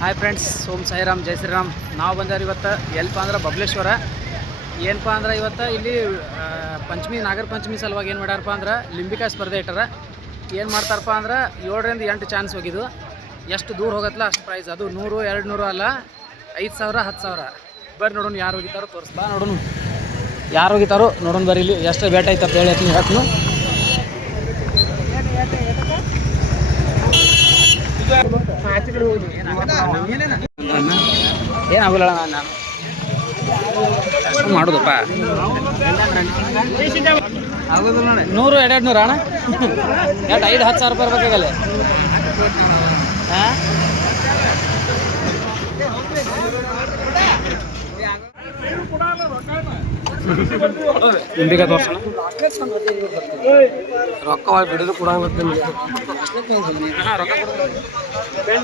Hi friends, ಓಂ ಸಾಯಿರಾಮ್, ಜೈ ಶ್ರೀರಾಮ್. ನಾವು ಬಂದವ್ರು ಇವತ್ತು ಎಲ್ಪ ಅಂದ್ರೆ ಬಬಲೇಶ್ವರ. ಏನಪ್ಪ ಅಂದ್ರೆ ಇವತ್ತು ಇಲ್ಲಿ ಪಂಚಮಿ, ನಾಗರ ಪಂಚಮಿ ಸಲುವಾಗಿ ಏನು ಮಾಡ್ಯಾರಪ್ಪ ಅಂದ್ರೆ ಲಿಂಬಿಕಾಯಿ ಸ್ಪರ್ಧೆ ಇಟ್ಟಾರ. ಏನು ಮಾಡ್ತಾರಪ್ಪ ಅಂದ್ರೆ 7ರಿಂದ 8 ಚಾನ್ಸ್ ಹೋಗಿದ್ದು. ಎಷ್ಟು ದೂರ ಹೋಗತ್ತಲ್ಲ ಅಷ್ಟು ಪ್ರೈಸ್. ಅದು 100, 200 ಅಲ್ಲ, 5,000, 10,000. ಬರ್ರಿ ನೋಡೋಣ ಯಾರು ಹೋಗಿತಾರೋ ತೋರಿಸ್ಬಾ. ನೋಡೋಣ ಯಾರು ಹೋಗಿತಾರೋ ನೋಡೋಣ. ಬರ್ರಿ ಇಲ್ಲಿ ಎಷ್ಟು ಬೇಟ ಐತೆ ಅಂತ ಹೇಳಿ ಹೇಳ್ತೀನಿ. ಏನಾಗಲ್ಲ ನಾನು ಮಾಡೋದಪ್ಪ. 100, 200 ಅಣ್ಣ. ಎಷ್ಟು 5,000 ರೂಪಾಯಿ ಬೇಕಾಗಲ್ಲ. ಹಾಂ, ನಿಂಬಿಗೆ ತೋರ್ಸೋಣ. ರೊಕ್ಕ ಬಿಡಿದ್ರು ಕೂಡ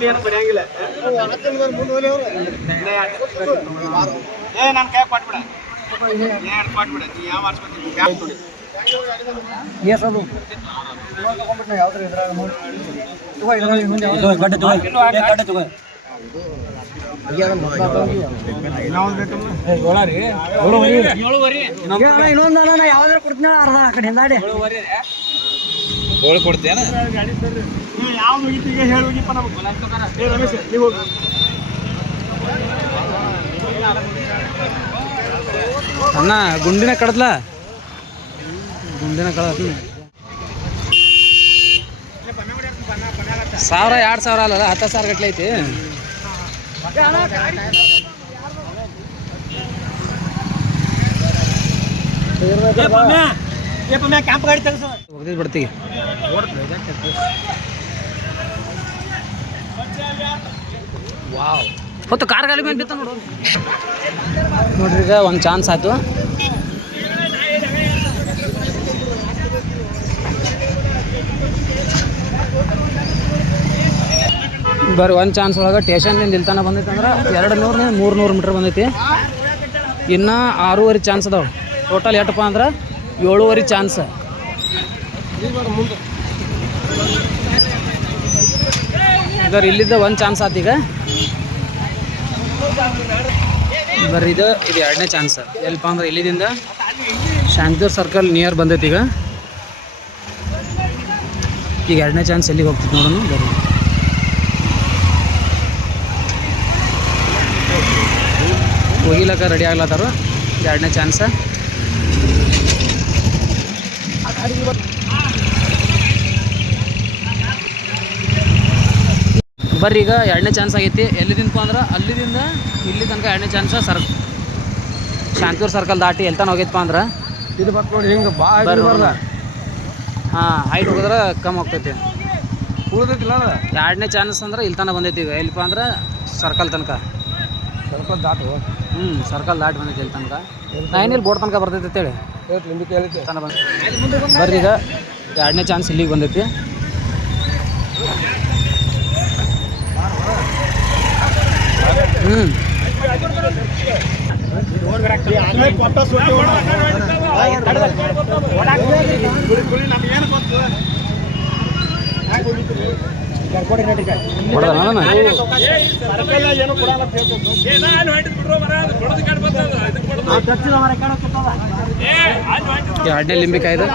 ಏನು ಬರೆಯಂಗಿಲ್ಲ. ನಾನು ಕೈ ಕೊಟ್ಬಿಡ, ಕೊಟ್ಬಿಡ. ನೀ ಯಾವ ಮಾಡ್ಸ್ಕೊತೀನಿ ಇನ್ನೊಂದು ಯಾವ್ದಾರ ಕೊಡ್ತೀನಿ. ಅರ್ಧ ಆ ಕಡೆ ಹಿಂದಾಡಿ ಹೋಳಿ ಕೊಡ್ತೇನ. ಯಾವ ಮುಗಿತಿಗೆ ಹೇಳೋಗಿಪ್ಪ ನಮಗೆ. ರಮೇಶ್ ನೀವು ಅಣ್ಣ ಗುಂಡಿನ ಕಡದ್ಲ, ಗುಂಡಿನ ಕಡದ 1,000, 2,000 ಅಲ್ಲ, 10,000 ಗಟ್ಲೆ ಐತಿ. ಕ್ಯಾಂಪ್ ಗಾಡಿ ತೆಗೆದು ಬಿಡ್ತೀವಿ. ವಾವ್, ಹೊತ್ತು ಕಾರ್ ಗಾಡಿ ಮೇಲೆ ಬಿತ್ತ ನೋಡು. ನೋಡ್ರಿ, ಈಗ ಒಂದು ಚಾನ್ಸ್ ಆಯ್ತು. ಬರ್ರಿ, ಒಂದು ಚಾನ್ಸ್ ಒಳಗೆ ಸ್ಟೇಷನ್ನಿಂದ ಇಲ್ತಾನ ಬಂದೈತೆ ಅಂದ್ರೆ 200, 300 ಮೀಟ್ರ್ ಬಂದೈತಿ. ಇನ್ನು 6.5 ಚಾನ್ಸ್ ಅದಾವೆ. ಟೋಟಲ್ ಎಷ್ಟಪ್ಪ ಅಂದ್ರೆ 7.5 ಚಾನ್ಸ್. ಇದರ ಇಲ್ಲಿದ್ದ ಒಂದು ಚಾನ್ಸ್ ಆತು. ಈಗ ಬರ್ರಿ, ಇದು 2ನೇ ಚಾನ್ಸ್. ಎಲ್ಪ ಅಂದ್ರೆ ಇಲ್ಲಿದಿಂದ ಶಾಂತಿಪುರ ಸರ್ಕಲ್ ನಿಯರ್ ಬಂದೈತಿ. ಈಗ 2ನೇ ಚಾನ್ಸ್ ಎಲ್ಲಿಗೆ ಹೋಗ್ತೈತಿ ನೋಡೋಣ. ಬರ್ರಿ, ಹೋಗಿಲಕ್ಕ ರೆಡಿ ಆಗ್ಲತ್ತಾರು. 2ನೇ ಚಾನ್ಸ್. ಬರ್ರಿ, ಈಗ 2ನೇ ಚಾನ್ಸ್ ಆಗೈತಿ. ಎಲ್ಲಿದಿಂದಪ್ಪ ಅಂದ್ರೆ ಅಲ್ಲಿದಿಂದ ಇಲ್ಲಿ ತನಕ 2ನೇ ಚಾನ್ಸ್. ಶಾಂತಿಪುರ ಸರ್ಕಲ್ ದಾಟಿ ಎಲ್ತಾನ ಹೋಗೈತಪ್ಪ ಅಂದ್ರೆ ಇದು ಬಟ್ ನೋಡಿ ಹಿಂಗೆ ಬರಲ್ಲ. ಹಾಂ, ಹೈಟ್ ಹೋಗಿದ್ರೆ ಕಮ್ಮಿ ಹೋಗ್ತೈತಿ. ಉಳಿದೈತಿಲ್ಲ 2ನೇ ಚಾನ್ಸ್ ಅಂದ್ರೆ ಇಲ್ಲಿ ತನಕ ಬಂದೈತಿ. ಈಗ ಎಲ್ಲಿಪ್ಪ ಅಂದ್ರೆ ಸರ್ಕಲ್ ತನಕ. ಸರ್ಕಲ್ ದಾಟು. ಸರ್ಕಲ್ ದಾಟಿ ಬಂದೈತಿ ಇಲ್ಲಿ ತನಕ. ಏನಿಲ್ಲ, ಬೋರ್ಡ್ ತನಕ ಬರ್ತೈತಿ ಅಂತೇಳಿ ತನಕ ಬಂದ. ಬರ್ರಿ, ಈಗ 2ನೇ ಚಾನ್ಸ್ ಇಲ್ಲಿಗೆ ಬಂದೈತಿ. ಎರಡನೇ ಲಿಂಬಿಕಾಯ್ದು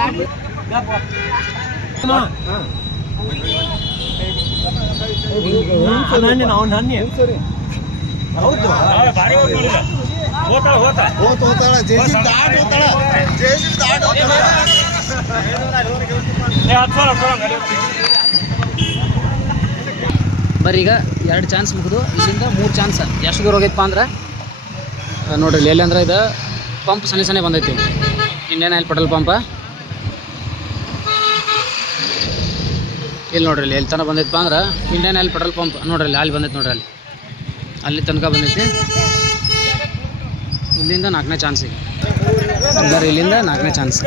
ಬರ್ರಿ, ಈಗ 2 ಚಾನ್ಸ್ ಮುಗಿದು ಇಲ್ಲಿಂದ 3 ಚಾನ್ಸ್. ಎಷ್ಟು ದೂರ ಹೋಗೈತಪ್ಪ ಅಂದ್ರೆ ನೋಡ್ರಿ, ಎಲ್ಲಿ ಅಂದ್ರೆ ಇದು ಪಂಪ್ ಸನಿ ಬಂದೈತಿ. ಇಂಡಿಯನ್ ಆಯಿಲ್ ಪೆಟ್ರೋಲ್ ಪಂಪ್ ಇಲ್ಲಿ ನೋಡ್ರಿ. ಎಲ್ಲಿ ತನಕ ಬಂದೈತಪ್ಪ ಅಂದ್ರೆ ಇಂಡಿಯನ್ ಆಯಿಲ್ ಪೆಟ್ರೋಲ್ ಪಂಪ್ ನೋಡ್ರಿ. ಅಲ್ಲಿ ಬಂದೈತಿ ನೋಡ್ರಿ. ಅಲ್ಲಿ ತನಕ ಬಂದೈತಿ. ಇಲ್ಲಿಂದ 4ನೇ ಚಾನ್ಸ್. ಈಗ ಬರ್ರಿ, ಇಲ್ಲಿಂದ 4ನೇ ಚಾನ್ಸ್.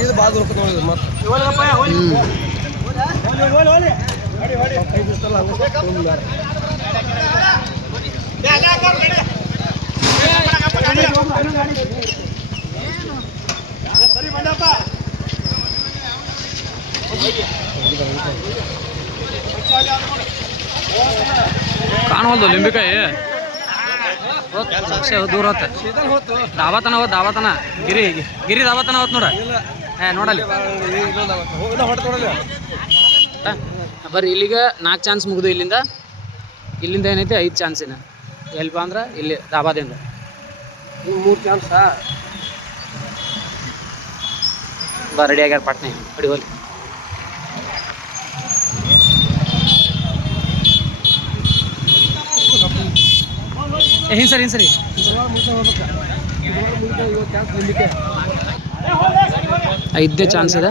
ಇದು ಭಾಳ ದೂರ ನೋಡಿದ್ರು ಮತ್ತೆ ಕಾಣವಲ್ದು ಲಿಂಬಿಕಾಯಿ ದೂರ ಹೋತ ದಾವತನ ಹೋತ್ ದಾವತನ ಗಿರಿ ಗಿರಿ ದಾವತನ ಹೋತ್ ನೋಡ ನೋಡಲ್ಲಿ ಬರ್ರಿ ಇಲ್ಲಿಗೆ 4 ಚಾನ್ಸ್ ಮುಗಿದು ಇಲ್ಲಿಂದ ಏನೈತಿ 5 ಚಾನ್ಸ್ ಇನ್ನ ಎಲ್ಪ ಅಂದ್ರೆ ಇಲ್ಲಿ ದಾಬಾದಿಂದ 3 ಚಾನ್ಸ್ ಬಾ ರೆಡಿ ಆಗ್ಯಾರ ಪಟ್ನೆ ಹೊಡಿ ಹೋಲಿ ಹಿಂಗೆ ಸರಿ 5ನೇ ಚಾನ್ಸ್ ಇದೆ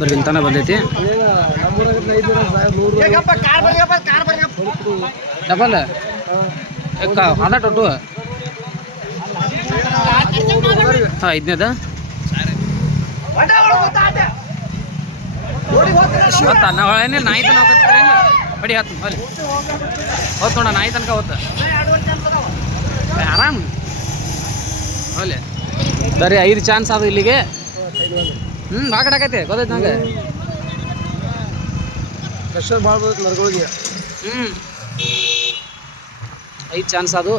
ಬರ್ರಿ ತನ ಬಂದೈತಿ ಡಬಲ್ ಅದ ಟೊಟ್ಟು ಹಾಂ 5ನೇದ ನಾವೇನಿಲ್ಲ ನಾಯಿ ತನಕ ಹೋಗ್ತಾರೆ ಬಡಿ ಹತ್ತು ಅಲ್ಲಿ ಹೊತ್ತು ನೋಡ ನಾಯಿ ತನಕ ಹೊತ್ತು ಆರಾಮ್ ಹೋಲೆ ಬರೀ 5 ಚಾನ್ಸ್ ಅದು ಇಲ್ಲಿಗೆ ಬಾಕಡಾಕೈತೆ ಗೊತ್ತೈತೆ ನಂಗೆ ಪ್ರೆಷರ್ ಭಾಳ ಬರ್ತೈತೆ ನರ್ಗಳಿಗೆ 5 ಚಾನ್ಸ್ ಅದು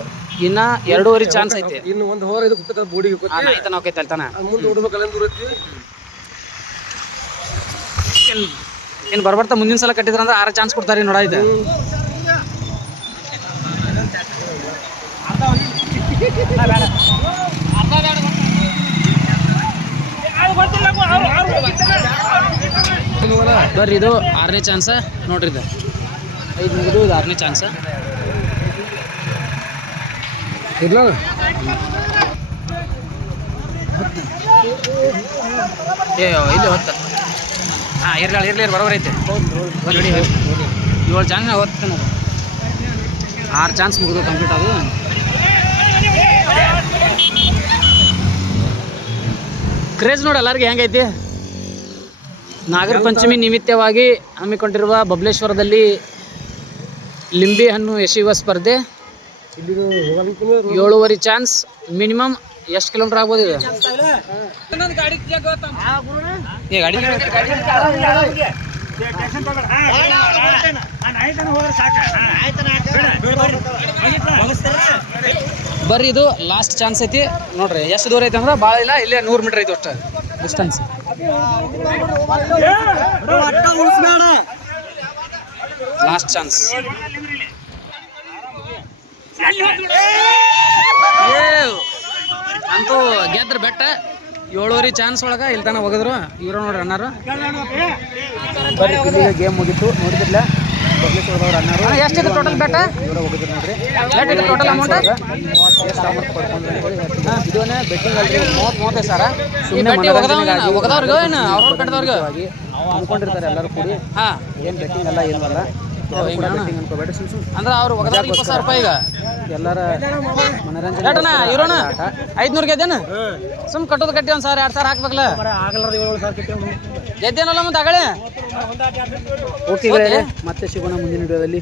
ಇನ್ನ 2.5 ಚಾನ್ಸ್ ಐತೆ ಇನ್ನು ಒಂದು ಹೋರ ಇದು ಕುತ್ತಕ ಬೋಡಿಗೆ ನಾಯಿ ತನ ಹೋಗೈತೆ ಅಲ್ತಾನ ಮುಂದೆ ಓಡಬೇಕಲ್ಲ ದೂರ ಐತಿ ಏನು ಬರ್ಬರ್ತಾ ಮುಂದಿನ ಸಲ ಕಟ್ಟಿದ್ರಂದ್ರೆ 6 ಚಾನ್ಸ್ ಕೊಡ್ತಾರೆ ನೋಡ ಇದು ಬರ್ರಿ ಇದು 6ನೇ ಚಾನ್ಸ್ ನೋಡ್ರಿ ಇದು 5 ಮುಗಿದು ಇದು 6ನೇ ಚಾನ್ಸ್ ಇಲ್ಲ ಇಲ್ಲಿ ಹೊತ್ತ ಹಾಂ ಇರ್ಲಿ ಬರೋಬರ್ ಐತೆ ನೋಡಿ 7 ಚಾನ್ಸ್ ಹೊತ್ತು ನಾವು 6 ಚಾನ್ಸ್ ಮುಗಿದು ಕಂಪ್ಲೀಟ್ ಅದು ಕ್ರೇಜ್ ನೋಡಿ ಎಲ್ಲರಿಗೆ ಹೆಂಗೈತಿ ನಾಗರ ಪಂಚಮಿ ನಿಮಿತ್ತವಾಗಿ ಹಮ್ಮಿಕೊಂಡಿರುವ ಬಬಲೇಶ್ವರದಲ್ಲಿ ಲಿಂಬೆ ಹಣ್ಣು ಎಸೆಯುವ ಸ್ಪರ್ಧೆ 7.5 ಚಾನ್ಸ್ ಮಿನಿಮಮ್ ಎಷ್ಟು ಕಿಲೋಮೀಟರ್ ಆಗ್ಬೋದು ಇದು ಗಾಡಿ ಬರ್ರಿ ಇದು ಲಾಸ್ಟ್ ಚಾನ್ಸ್ ಐತಿ ನೋಡ್ರಿ ಎಷ್ಟು ದೂರ ಐತಿ ಅಂದ್ರೆ ಭಾಳ ಇಲ್ಲ ಇಲ್ಲೇ 100 ಮೀಟರ್ ಐತಿ ಅಷ್ಟು ಡಿಸ್ಟೆನ್ಸ್ ಲಾಸ್ಟ್ ಚಾನ್ಸ್ ಅಂತೂ ಗೆದ್ರ ಬೆಟ್ಟ 7.5 ಚಾನ್ಸ್ ಒಳಗೆ ಇಲ್ಲಿ ತನಕ ಹೋಗಿದ್ರು ಇವರು ನೋಡ್ರಿ ಅಣ್ಣಾರು ಬರ್ರಿ ಇಲ್ಲಿಗೆ ಗೇಮ್ ಮುಗಿತು ನೋಡಿದ್ರಲ್ಲ ಬಬಲೇಶ್ವರದವ್ರು ಅಣ್ಣಾರು ಎಷ್ಟಿದೆ ಟೋಟಲ್ ಬೆಟ್ಟ ಇವರು ಹೋಗಿದ್ರು ನೋಡ್ರಿ ಎಷ್ಟಿದೆ ಟೋಟಲ್ ಅಮೌಂಟ್ ಎಷ್ಟು ಅಮೌಂಟ್ ಪಡ್ಕೊಂಡ್ರೆ ಇದನ್ನೇ ಬೆಟ್ಟಿಂಗ್ ಅಲ್ರಿ 30 ಸಾವಿರ ಸುಮ್ಮನೆ ಒಗದವ್ರಿಗೆ ಏನು ಅವ್ರ ಕಟ್ಟದವ್ರಿಗೆ ಅನ್ಕೊಂಡಿರ್ತಾರೆ ಎಲ್ಲರೂ ಕೂಡಿ ಹಾಂ ಏನು ಬೆಟ್ಟಿಂಗ್ ಎಲ್ಲ ಏನಲ್ಲ ಅನ್ಕೋಬೇಡಿ ಅಂದ್ರೆ ಅವ್ರು 20,000 ರೂಪಾಯಿ ಈಗ ಎಲ್ಲರ ಮನರಂಜನೆ ಇರೋಣ 500 ಗೆದ್ದೇನು ಸುಮ್ ಕಟ್ಟೋದು ಕಟ್ಟಿ 1,000 2,000 ಹಾಕ್ಬೇಕಲ್ಲ ಗೆದ್ದೇನಲ್ಲ ಮತ್ತೆ ಆಗಳೆ ಓಕೆ ಮತ್ತೆ ಸಿಗೋಣ ಮುಂದಿನ ವಿಡಿಯೋದಲ್ಲಿ